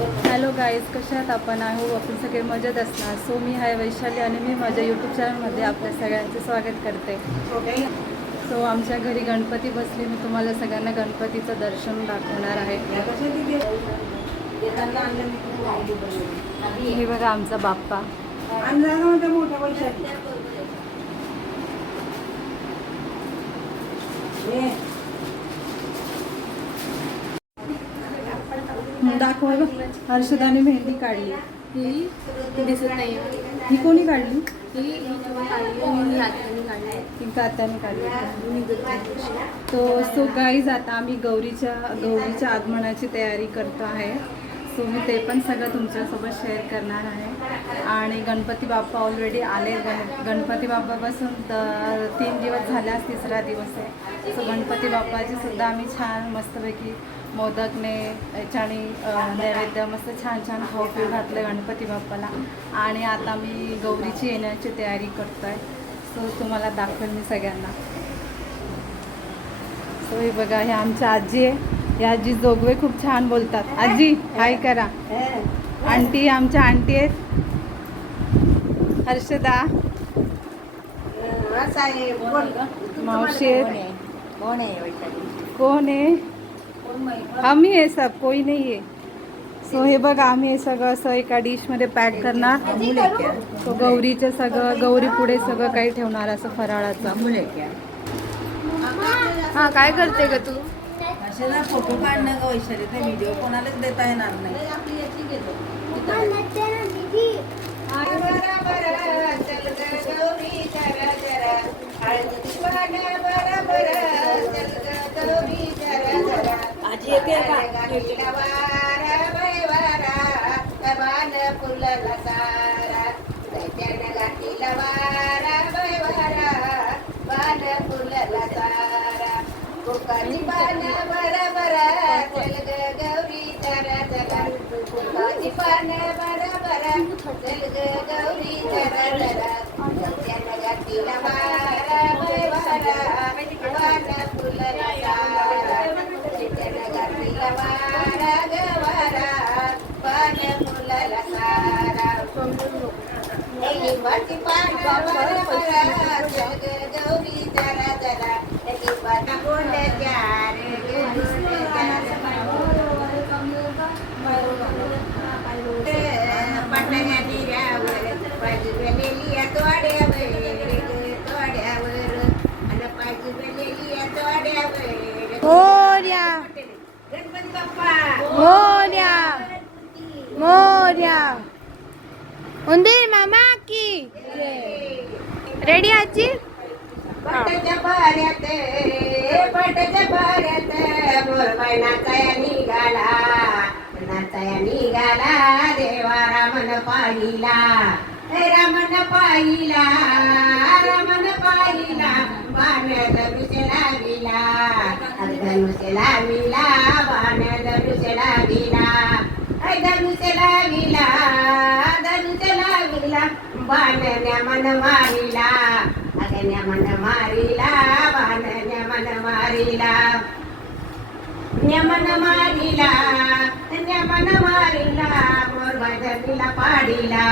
Hello guys, कशा आहात आपण? आपण सगळे मजेत असणार. सो मी आहे वैशाली आणि मी माझ्या यूट्यूब चॅनलमध्ये आपल्या सगळ्यांचे स्वागत करते. सो आमच्या घरी गणपती बसले. मी तुम्हाला सगळ्यांना गणपतीचं दर्शन दाखवणार आहे. हे बघा आमचा बाप्पा. दाखवा. हर्षदाने मेहंदी काढली. ही दिसत नाही. ही कोणी काढली? ही हाताने काढली. सो गाईज, आता आम्ही गौरीच्या आगमनाची तयारी करतो आहे. सो मी ते पण सगळं तुमच्यासोबत शेअर करणार आहे. आणि गणपती बाप्पा ऑलरेडी आले. गणपती बाप्पापासून 3 दिवस झाल्यास 3रा दिवस आहे. सो गणपती बाप्पाची सुद्धा आम्ही छान मस्तपैकी मोदकने याच्याने नैवेद्य मस्त छान छान खाऊ पिऊ घातलं गणपती बाप्पाला. आणि आता मी गौरीची येण्याची तयारी करतो आहे. सो तुम्हाला दाखवेल मी सगळ्यांना. सो हे बघा, हे आमच्या आजी आहे. या आजी जोगवे खूप छान बोलतात. आजी हाय करा. आंटी आमच्या आंटी आहेत. हर्षदा मावशी आहेत. कोण आहे? आम्ही आहे, सब कोई नाही आहे. सो हे बघा, आम्ही हे सगळं असं एका डिशमध्ये पॅक करणार. तो गौरीचं सगळं, गौरी पुढे सगळं काही ठेवणार असं फराळाचं. हा, काय करते ग तू? फोटो काढणं ग वैशाली, ते व्हिडिओ कोणालाच देता येणार नाही. आजी येते का? उंदीर मामा की रेडी आजी. पटाच्या पाऱ्यात मोरबाई नाचाया निघाला देवा रामन पाहिला बाण धनुष लाविला बाण धनुष लाविला बाण न्यामन मारिला न्यामन मारिला बाण न्यामन मारिला मोरबाई धरणीला पाडीला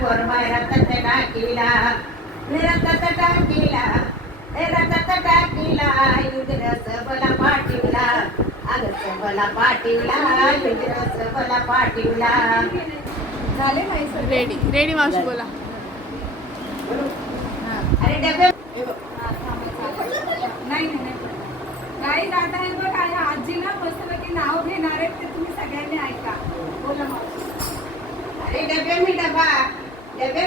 मोरबाई रथात टाकीला इंद्रस बला पाठीवला. झाले रेडी मावशी बोला. अरे डबे नाही गाईज, आता हे बघा, आजीला मस्तपैकी नाव घेणार आहेत, ते तुम्ही सगळ्यांनी ऐका. बोला मावशी. अरे डबे में डब्बा, डबे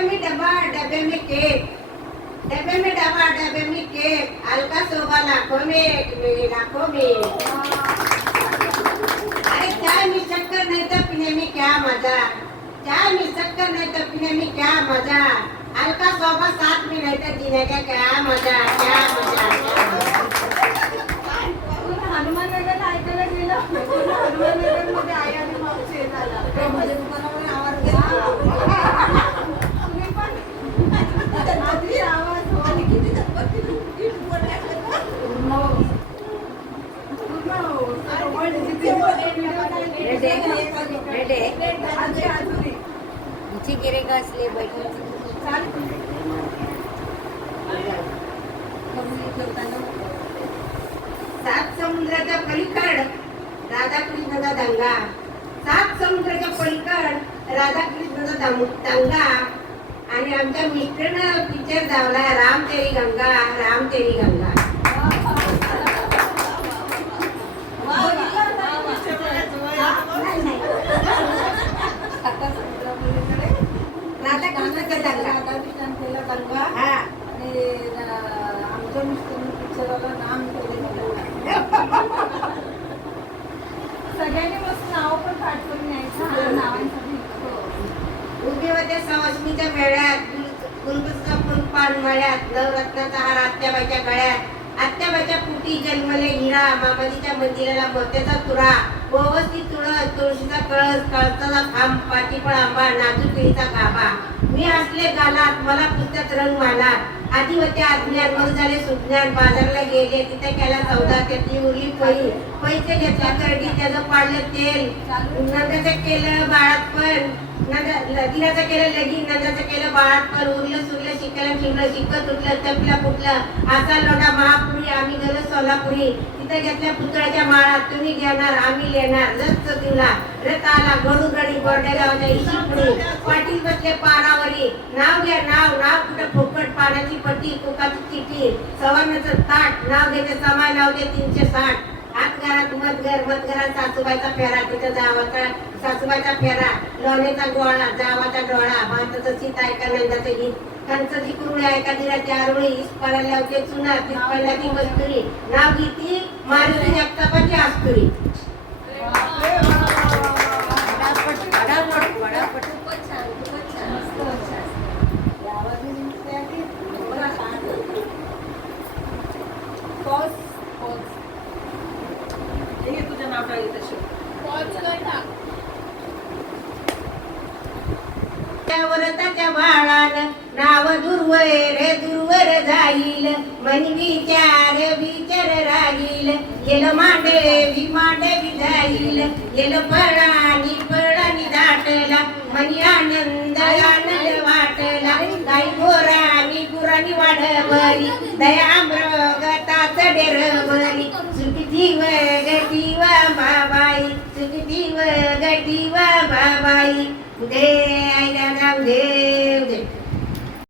में केक, डबे में केक, अलका शोभा लाखों में, एक मेरी लाखों में. अरे चाय में शक्कर नहीं तो पीने में क्या मजा, अलका शोभा साथ में नहीं तो जीने का क्या मजा. हनुमाननगर ऐकायला गेलं. हनुमाननगर मध्ये आई आणि मावशी झाला. तुम्ही पण आवाज फ्रेंड आहे तुमची गिरेक असले सात समुद्राच्या पलीकड राधाकृष्णाचा दंगा, सात समुद्राच्या पलीकड राधाकृष्णाचा दंगा. आणि आमच्या मिस्टरनं पिक्चर धावला राम तेरी गंगा, राम तेरी गंगा. राधाकृष्णाचा दंगा. हा. आमच्या मिस्टरने पिक्चराला नाम सगळ्यांनी मस्त नाव पण पाठ करून यायचं नावांसाठी. उभी होते सवासणीच्या मेळ्यात, गुलबस्ता फुल पान मळ्यात, नवरत्नाचा हार आत्याबाईच्या गळ्यात, आत्याबाईच्या पोटी जन्मले हिरा, मामाजीच्या मंदिराला मोत्याचा तुरा, व्यवस्थित तुळस, तुळशीचा कळस, कळसाचा खांब, पाठीफळ आंबा, नाजूक केळीचा गाभा. मी हसले गालात, मला पुस्तक रंग मालात, आधी होते अज्ञान, मग झाले सुज्ञान. बाजारला गेले, तिथे केला सौदा, त्यातली उरली पै, पैसे घेतला करडी, त्याचं पाडलं तेल. नंदाचं केलं बाळातपण, दिनाचं केलं लगीन, नंदाचं केलं बाळातपण. उरलं सुरलं शिकायला ठेवलं, शिकत उठलं, तपलं फुटलं, असा लोटा महापुरी. आम्ही गेलो सोलापुरी, तिथे घेतल्या पुतळ्याच्या माळा. तुम्ही घेणार आम्ही लेणार, रथ दिवला रथ आला, गडू गडी गोरड्या गावाच्या इशिपुरी. पाटील बसले पारावरी, नाव घ्या नाव, नाव कुठं फुकट, पाण्याची पट्टी, कोकाची चिठी, सवर्णाचं ताट, नाव घेते समाय लावते 360. हात घरात मतघर, मतघरात सासूबाईचा फेरा, तिथं जावाचा सासूबाईचा फेरा, लोण्याचा गोळा, जावाचा डोळा, भाताचं सीत ऐका नंदाचं गीत, कंचाची कुरुळी ऐका दिराची आरोळी, इस्पाला लावते चुना, तिसपडला ती कस्तुरी, नाव घेती मारुती जगतापाची आस्तुरी. व्रताच्या बाळान नाव दुर्वर रे दुर्वर जाईल, मनी विचार विचार राहील, गेलं मांडवी मांडवी जाईल, गेलं पळानी पळानी दाटला, मनी आनंद आनंद वाटला, काही गोरानी गुरानी वाढवली, दया मृगताच डेरवली, सुखी व गटी व बाबाई, सुखी व गटी व बाबाई. देव देव